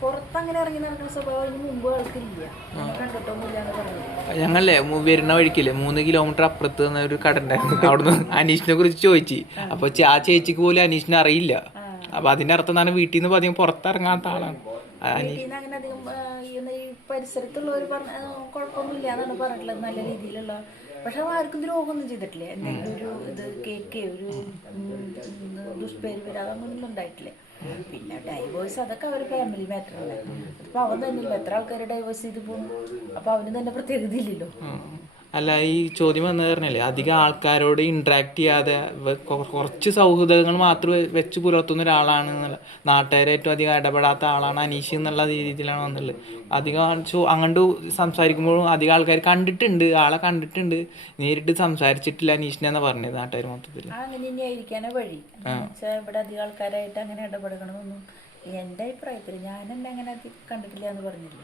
പുറത്തങ്ങനെ ഇറങ്ങി നടക്കുന്ന സ്വഭാവം അതിന് മുമ്പ് ആൾക്കില്ല. കണ്ടിട്ടൊന്നുമില്ല എന്ന് പറഞ്ഞു. ഞങ്ങളല്ലേ വരുന്ന വഴിക്കില്ലേ 3 കിലോമീറ്റർ അപ്പുറത്ത് നിന്ന് ഒരു കട ഉണ്ടായിരുന്നു. അവിടുന്ന് അനീഷിനെ കുറിച്ച് ചോദിച്ചു. അപ്പൊ ആ ചേച്ചിക്ക് പോലും അനീഷിനെ അറിയില്ല. അപ്പൊ അതിന്റെ അർത്ഥം എന്താണ്, വീട്ടിൽ നിന്ന് അധികം പുറത്തിറങ്ങാത്ത ആളാണ് വീട്ടിൽ അനീഷ്. നിന്ന് അങ്ങനെ അധികം ഈ പരിസരത്തുള്ളവർ പറഞ്ഞ കുഴപ്പമൊന്നുമില്ല എന്നാണ് പറഞ്ഞിട്ടുള്ളത്, നല്ല രീതിയിലുള്ള. പക്ഷെ ആർക്കും ദ്രോഹമൊന്നും ചെയ്തിട്ടില്ല. എന്തെങ്കിലും ഒരു ഇത് കേൾക്കുകയോ ഒരു ദുഷ്പേര് വരിക അതൊന്നും ഉണ്ടായിട്ടില്ല. പിന്നെ ഡൈവേഴ്സ് അതൊക്കെ അവർ ഫാമിലി മാറ്ററല്ലേ. അതിപ്പോൾ അവൻ തന്നെയില്ല, എത്ര ആൾക്കാർ ഡൈവേഴ്സ് ചെയ്ത് പോകുന്നു. അപ്പോൾ അവന് തന്നെ പ്രത്യേകത ഇല്ലല്ലോ. അല്ല, ഈ ചോദ്യം വന്നു പറഞ്ഞല്ലേ, അധികം ആൾക്കാരോട് ഇന്ററാക്ട് ചെയ്യാതെ കുറച്ച് സൗഹൃദങ്ങൾ മാത്രം വെച്ച് പുലർത്തുന്ന ഒരാളാണ് എന്നുള്ള, നാട്ടുകാരെ ഏറ്റവും അധികം ഇടപെടാത്ത ആളാണ് അനീഷ് എന്നുള്ള രീതിയിലാണ് വന്നുള്ളത്. അധികം അങ്ങോട്ട് സംസാരിക്കുമ്പോഴും അധികം ആൾക്കാർ കണ്ടിട്ടുണ്ട്, ആളെ കണ്ടിട്ടുണ്ട്, നേരിട്ട് സംസാരിച്ചിട്ടില്ല അനീഷിനെ എന്നാണ് പറഞ്ഞത് നാട്ടുകാർ മൊത്തത്തിൽ. അങ്ങനെ ഇനി ആയിരിക്കാനേ വഴി. എന്ന് വെച്ചാൽ ഇവിടെ അധികം ആൾക്കാരായിട്ട് അങ്ങനെ ഇടപെടണമെന്നൊന്നും എൻ്റെ അഭിപ്രായത്തിൽ ഞാൻ എന്നെ അങ്ങനെ കണ്ടിട്ടില്ല എന്ന് പറഞ്ഞില്ല.